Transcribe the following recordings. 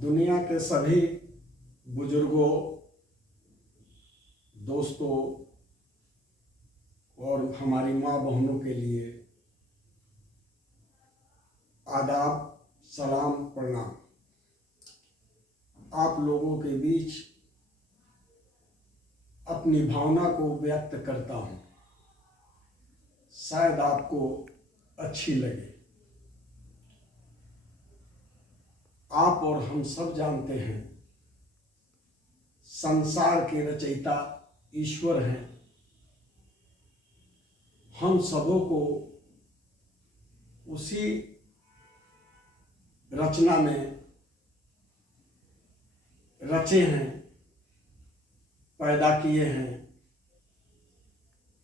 दुनिया के सभी बुजुर्गों, दोस्तों और हमारी माँ बहनों के लिए आदाब, सलाम, प्रणाम। आप लोगों के बीच अपनी भावना को व्यक्त करता हूँ, शायद आपको अच्छी लगे। आप और हम सब जानते हैं, संसार के रचयिता ईश्वर हैं। हम सबों को उसी रचना में रचे हैं, पैदा किए हैं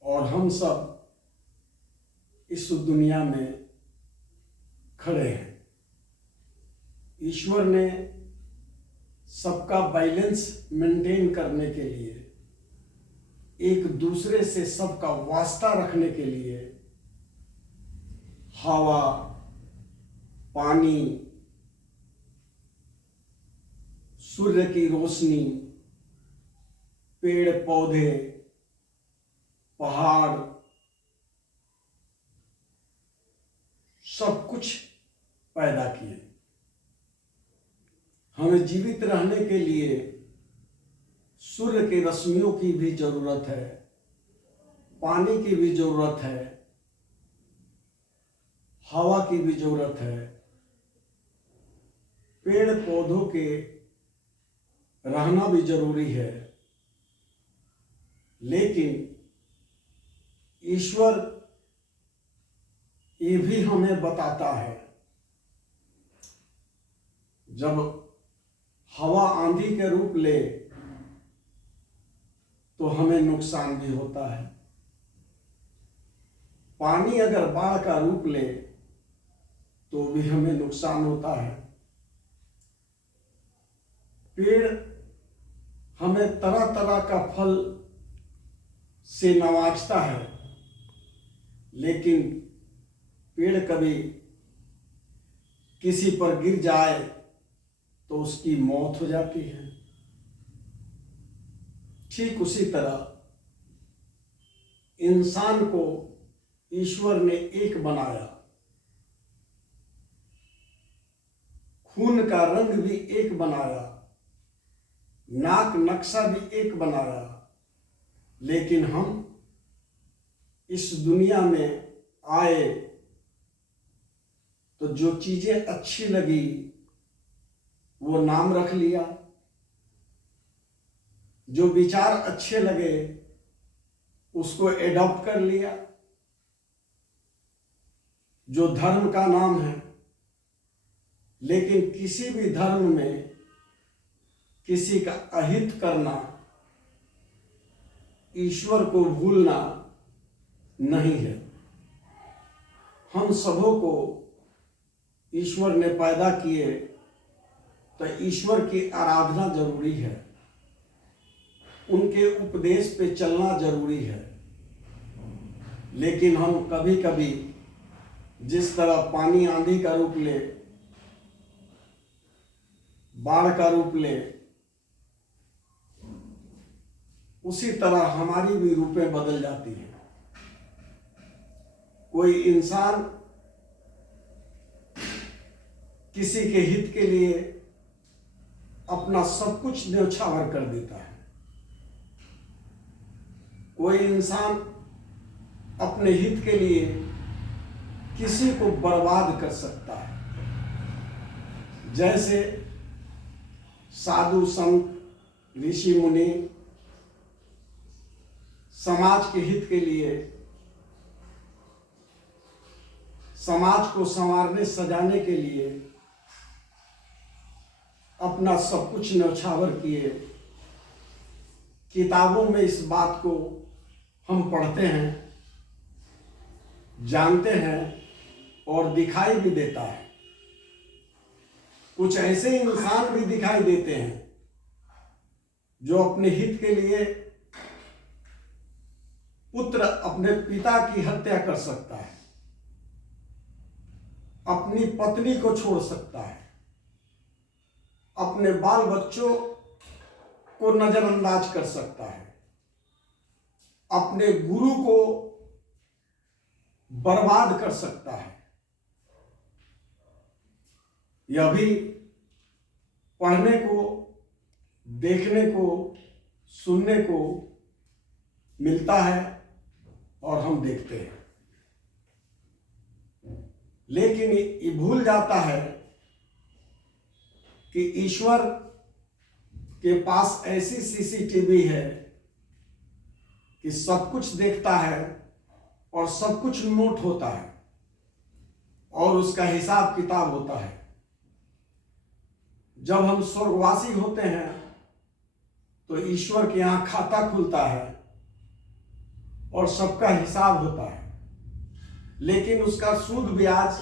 और हम सब इस दुनिया में खड़े हैं। ईश्वर ने सबका बैलेंस मेंटेन करने के लिए, एक दूसरे से सबका वास्ता रखने के लिए हवा, पानी, सूर्य की रोशनी, पेड़ पौधे, पहाड़, सब कुछ पैदा किए। हमें जीवित रहने के लिए सूर्य की रश्मियों की भी जरूरत है, पानी की भी जरूरत है, हवा की भी जरूरत है, पेड़ पौधों के रहना भी जरूरी है। लेकिन ईश्वर ये भी हमें बताता है, जब हवा आंधी के रूप ले तो हमें नुकसान भी होता है। पानी अगर बाढ़ का रूप ले तो भी हमें नुकसान होता है। पेड़ हमें तरह तरह का फल से नवाजता है, लेकिन पेड़ कभी किसी पर गिर जाए तो उसकी मौत हो जाती है। ठीक उसी तरह इंसान को ईश्वर ने एक बनाया, खून का रंग भी एक बनाया, नाक नक्शा भी एक बनाया, लेकिन हम इस दुनिया में आए तो जो चीजें अच्छी लगी वो नाम रख लिया, जो विचार अच्छे लगे उसको एडॉप्ट कर लिया, जो धर्म का नाम है। लेकिन किसी भी धर्म में किसी का अहित करना, ईश्वर को भूलना नहीं है। हम सबों को ईश्वर ने पैदा किए तो ईश्वर की आराधना जरूरी है, उनके उपदेश पे चलना जरूरी है। लेकिन हम कभी कभी जिस तरह पानी आंधी का रूप ले, बाढ़ का रूप ले, उसी तरह हमारी भी रूपें बदल जाती हैं। कोई इंसान किसी के हित के लिए अपना सब कुछ न्यौछावर कर देता है। कोई इंसान अपने हित के लिए किसी को बर्बाद कर सकता है। जैसे साधु संत, ऋषि मुनि समाज के हित के लिए, समाज को संवारने सजाने के लिए अपना सब कुछ न्यौछावर किए। किताबों में इस बात को हम पढ़ते हैं, जानते हैं और दिखाई भी देता है। कुछ ऐसे इंसान भी दिखाई देते हैं जो अपने हित के लिए पुत्र अपने पिता की हत्या कर सकता है, अपनी पत्नी को छोड़ सकता है, अपने बाल बच्चों को नजरअंदाज कर सकता है, अपने गुरु को बर्बाद कर सकता है। यह भी पढ़ने को, देखने को, सुनने को मिलता है और हम देखते हैं, लेकिन ये भूल जाता है कि ईश्वर के पास ऐसी सीसीटीवी है कि सब कुछ देखता है और सब कुछ नोट होता है और उसका हिसाब किताब होता है। जब हम स्वर्गवासी होते हैं तो ईश्वर के यहाँ खाता खुलता है और सबका हिसाब होता है, लेकिन उसका सूद ब्याज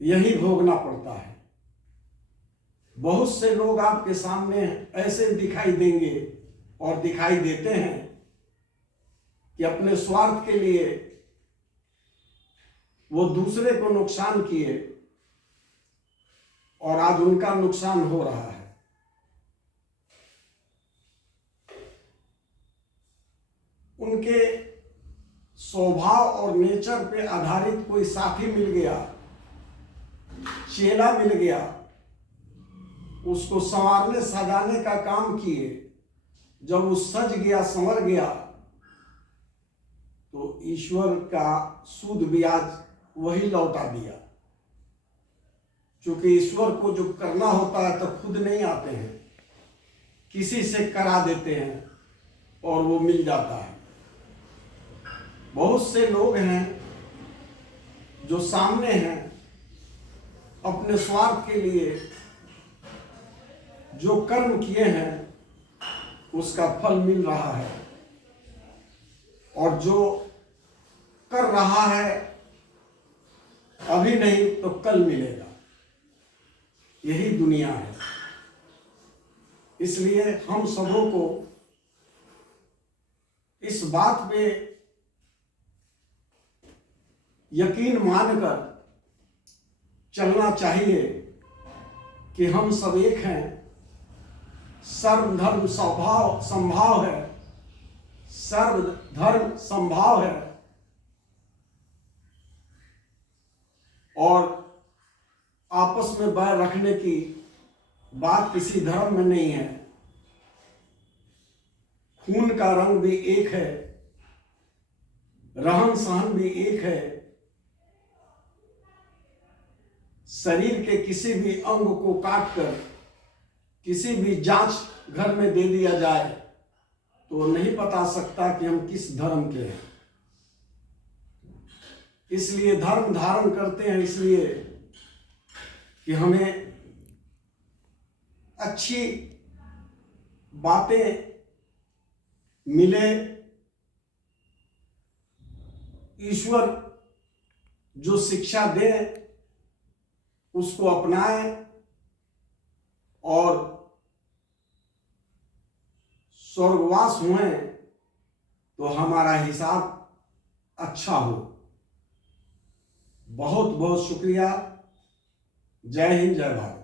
यही भोगना पड़ता है। बहुत से लोग आपके सामने ऐसे दिखाई देंगे और दिखाई देते हैं कि अपने स्वार्थ के लिए वो दूसरे को नुकसान किए और आज उनका नुकसान हो रहा है। उनके स्वभाव और नेचर पे आधारित कोई साथी मिल गया, चेला मिल गया, उसको संवारने सजाने का काम किए। जब वो सज गया, संवर गया, तो ईश्वर का सूद ब्याज वही लौटा दिया। क्योंकि ईश्वर को जो करना होता है तो खुद नहीं आते हैं, किसी से करा देते हैं और वो मिल जाता है। बहुत से लोग हैं जो सामने हैं, अपने स्वार्थ के लिए जो कर्म किए हैं उसका फल मिल रहा है, और जो कर रहा है अभी नहीं तो कल मिलेगा। यही दुनिया है। इसलिए हम सबों को इस बात पे यकीन मानकर चलना चाहिए कि हम सब एक हैं, सर्वधर्म संभाव है, सर्वधर्म संभाव है, और आपस में बैर रखने की बात किसी धर्म में नहीं है। खून का रंग भी एक है, रहन सहन भी एक है। शरीर के किसी भी अंग को काटकर किसी भी जांच घर में दे दिया जाए तो नहीं पता सकता कि हम किस धर्म के हैं। इसलिए धर्म धारण करते हैं, इसलिए कि हमें अच्छी बातें मिले, ईश्वर जो शिक्षा दे उसको अपनाएं और स्वर्गवास हुए तो हमारा हिसाब अच्छा हो। बहुत बहुत शुक्रिया। जय हिंद, जय भारत।